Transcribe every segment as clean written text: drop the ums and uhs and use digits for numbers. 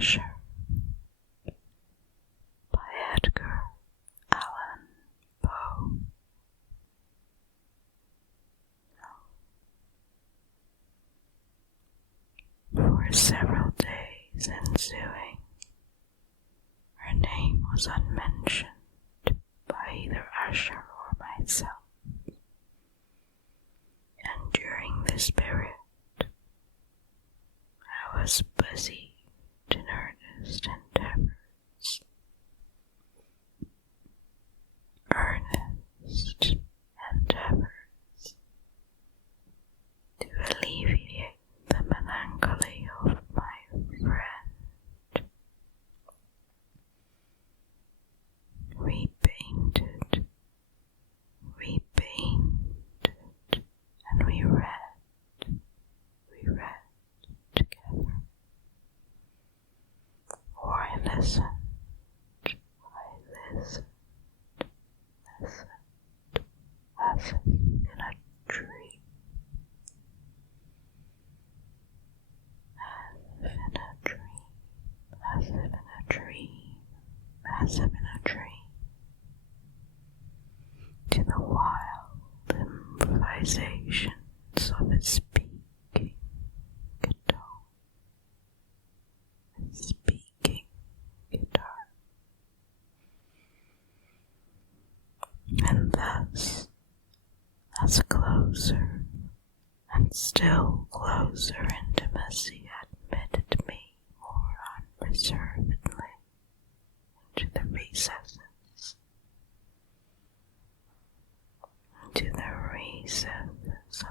Usher by Edgar Allan Poe. For several days ensuing, her name was unmentioned by either Usher or myself, and during this period I was busy in earnest endeavors to alleviate the melancholy of my friend. We painted, and we read together. Or I listened as if in a dream. As if in a dream, to the wild improvisations of his speaking guitar. And thus, as closer and still closer intimacy admitted me more unreservedly into the recesses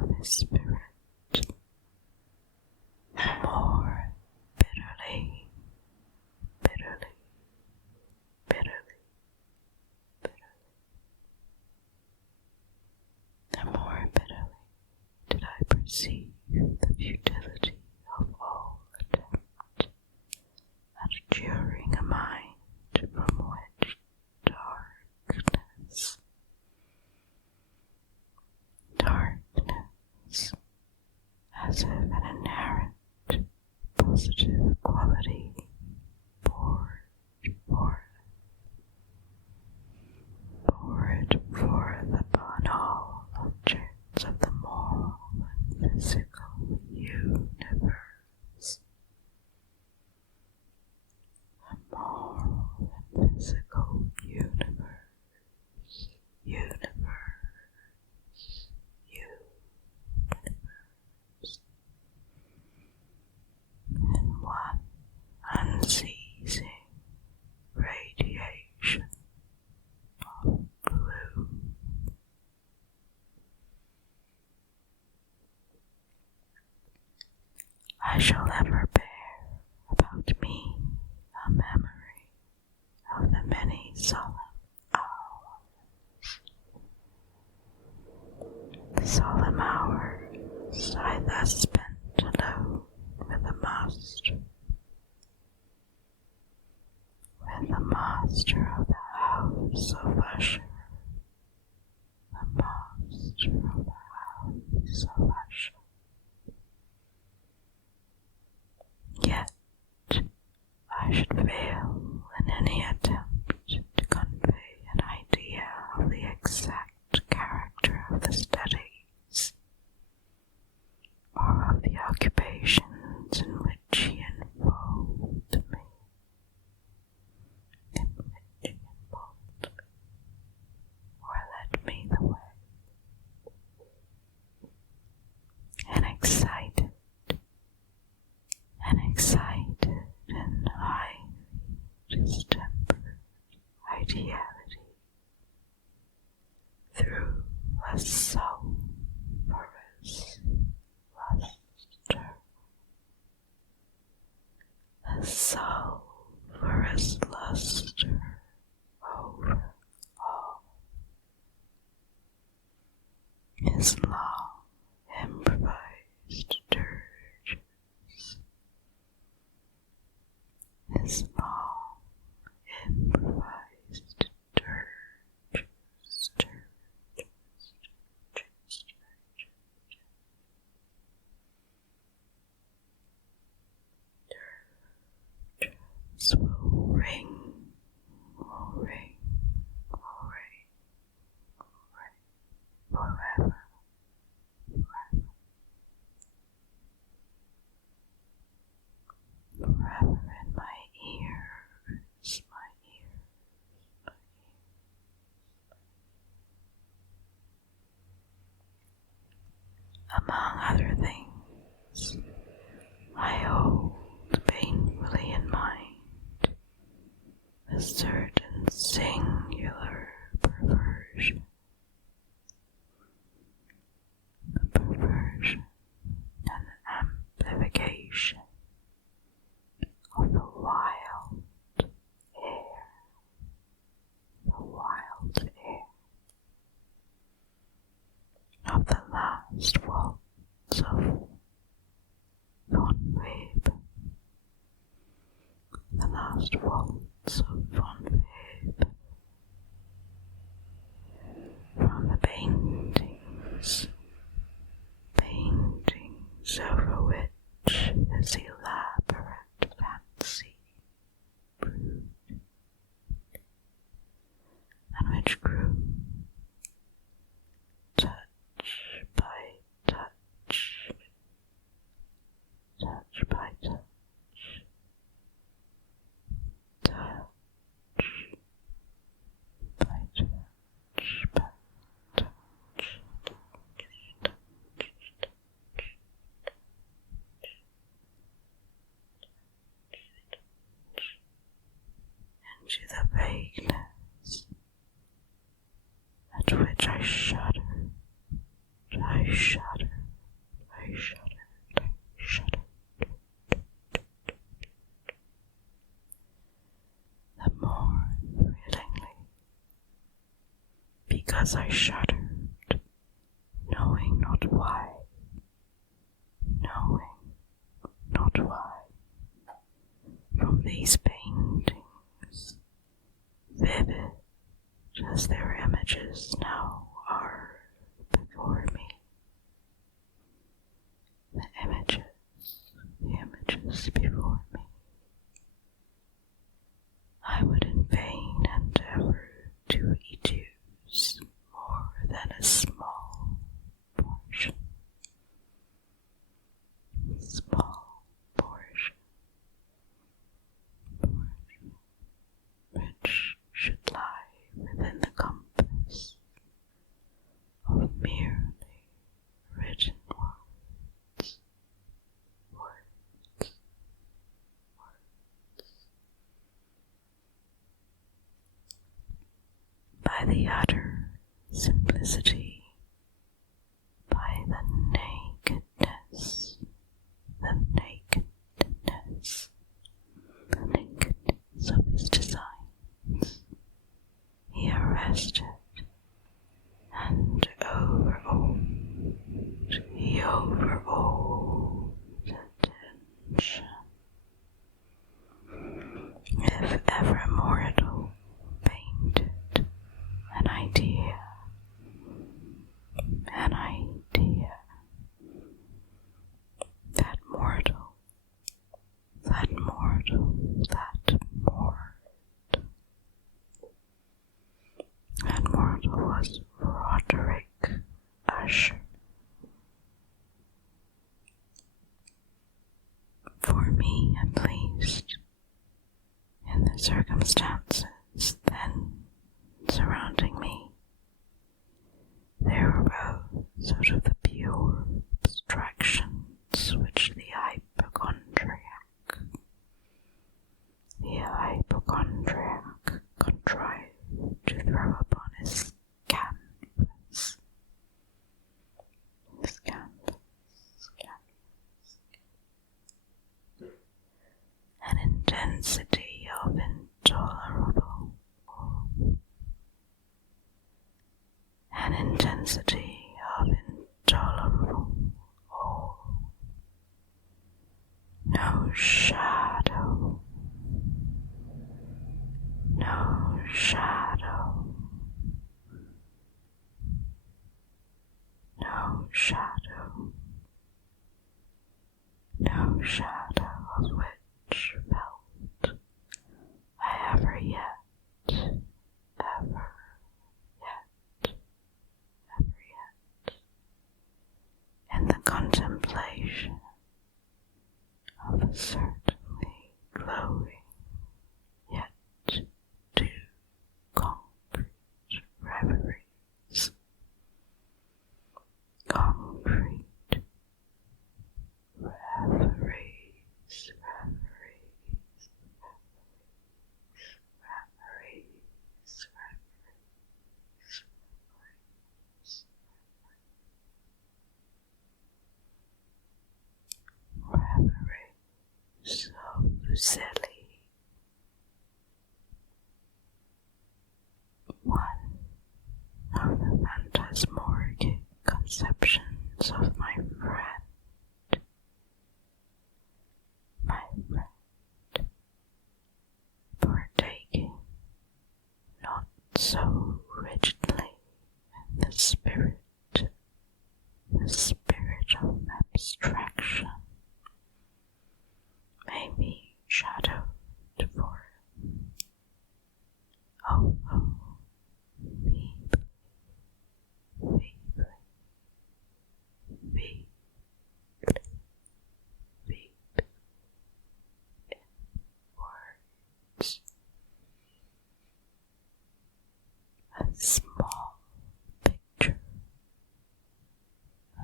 of his spirit, more bitterly, the more bitterly did I perceive the futility of all attempt at adjuring a mind from which darkness, as if an inherent positive quality poured forth upon all objects of the moral and physical universe. The moral and physical universe. In one unceasing radiation of gloom. I shall ever bear about me a memory of the many solemn hours I thus spent alone with the master of the House of Usher, Yet I should fail in any attempt to convey an idea of the exact character of the studies, or of the occupations in which he involved me, or led me the way. And excited and highly bells will ring, will ring, will ring, will ring, forever, forever, forever in my ears, my ears, my ears. Among other things, I hold painfully in mind a certain singular perversion, and amplification of the wild air, of the last waltz of Von Webe, the last waltz of Von Webe, from the paintings over which his elaborate fancy brooded, and which grew touch by touch, touch by touch, touch by touch, by touch, into the vagueness at which I shuddered, I shuddered, I shuddered, I shuddered. The more thrillingly, because I shuddered, knowing not why, from these paintings, vivid as their images now are before me. The images before me. I would in vain endeavor to educe more than a small portion, which should lie within the compass of merely written words. By the utter simplicity, by the nakedness of his designs, he arrested and overawed attention. If ever mortal painted an idea, that mortal was Edgar Usher. For me, at least, in the circumstances then surrounding me, there arose out of the pure abstractions which the hypochondriac contrived to throw upon his canvas. An intensity of intolerable woe. No shadow of which felt was certainly glowing, yet too concrete reveries. Concrete reveries, reveries, reveries, reveries, reveries, so silly. One of the phantasmagoric conceptions of my friend, partaking not so rigidly in the spirit of abstraction, may be shadowed for although feebly in words. A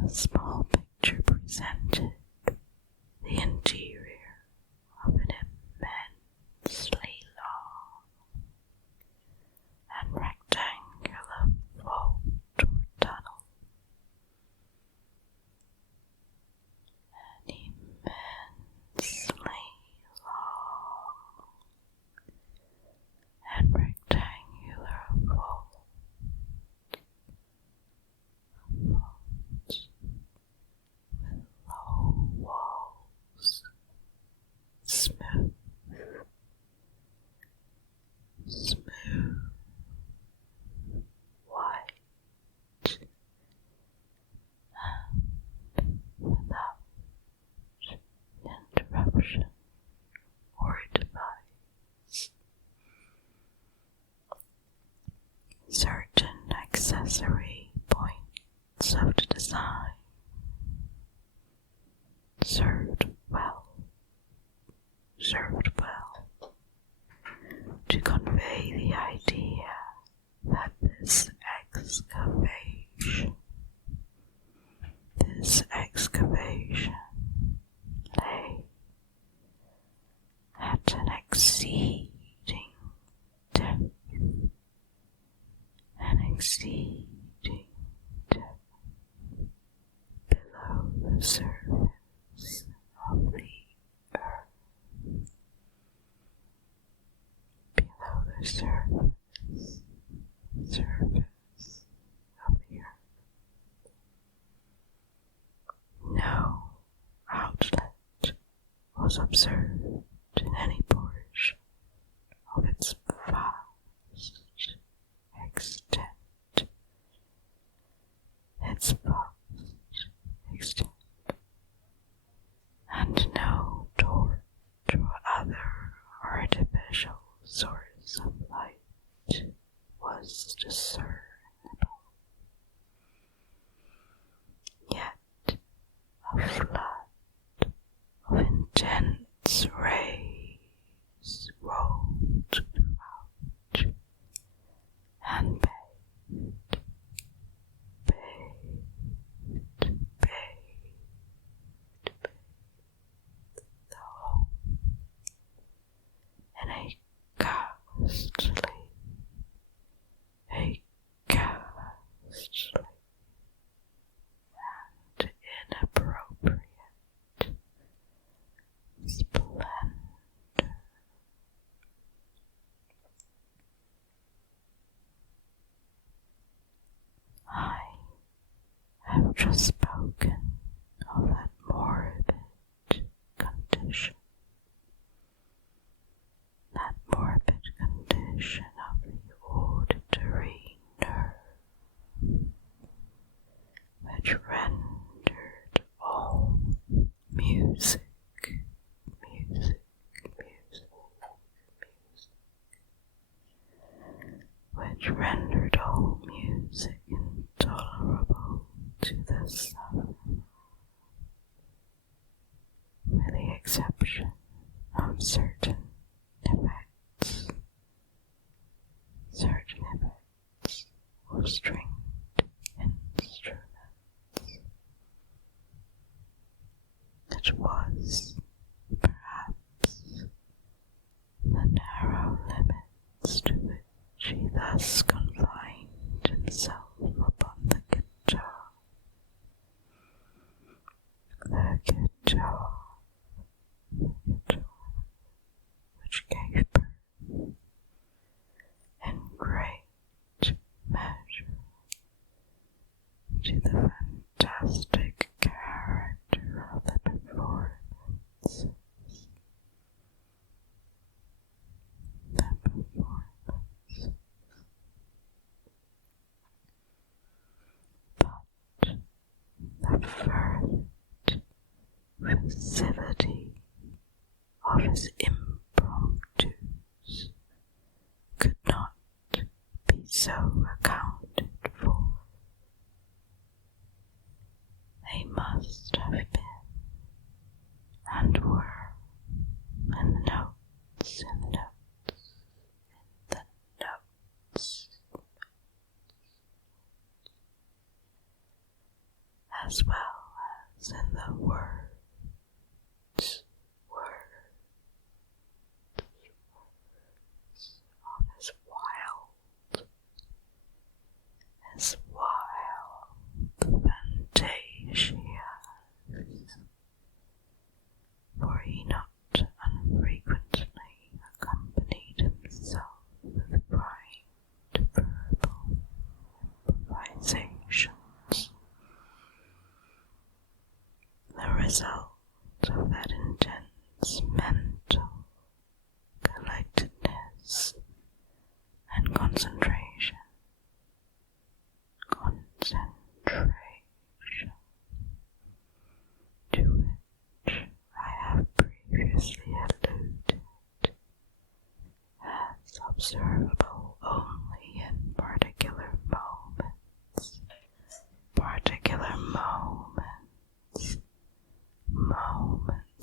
small picture presented the interior of an immensely long and rectangular vault or tunnel. An immensely long and rectangular vault with low walls, smooth, white, and without interruption or device. Certain accessory points of the design served well to convey the idea that this excavation lay at an exceeding depth, below the surface of the earth, below the surface of the earth. No outlet was observed in any portion of its vast extent. And no torch or other artificial source of light was discernible. Yet a flood of intense rays rolled throughout and bathed the whole in a ghastly and inappropriate splendor. I have just spoken of that morbid condition of the auditory nerve, which rendered all music intolerable to the sun, with the exception of certain effects of stringed instruments. It was, perhaps, the narrow limits to which he thus confined himself upon the guitar. The guitar which gave birth, in great measure, to the fantastic character of the performances. But the fervent facility of his impromptus could not be so accounted for. They must have been, and were, in the notes, as well as in the words of his wild fantasias, for he not unfrequently accompanied himself with rhymed verbal improvisations. The result of that intense mental collectedness and concentration to which I have previously alluded, as observable only in particular moments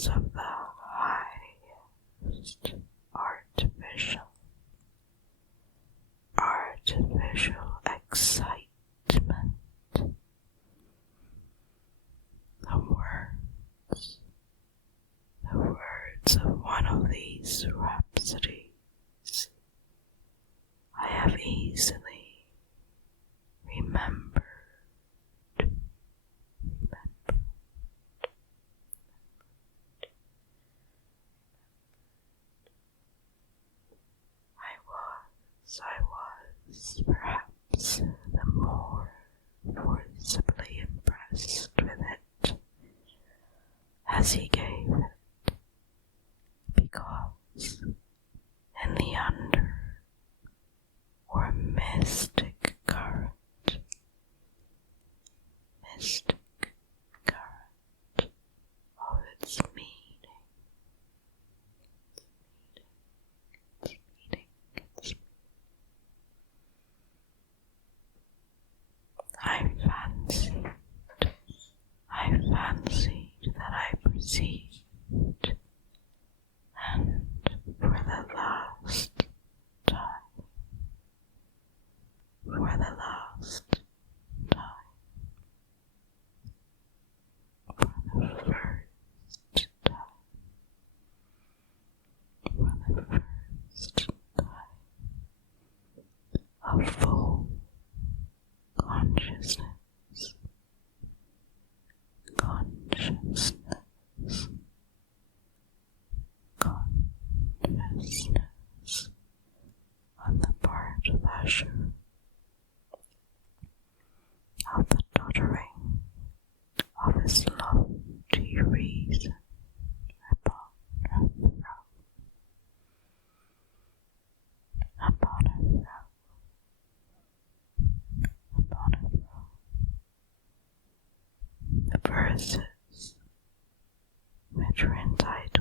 of the highest artificial excitement. The words of one of these rhapsodies I have easily remembered. I was perhaps the more forcibly impressed with it as he gave it, because in the under or mystic current of its meaning, I fancied that I perceived, and for the last time, for the first time, a full consciousness on the part of Usher, of the doddering of his lofty reason upon her throne. The verses which were entitled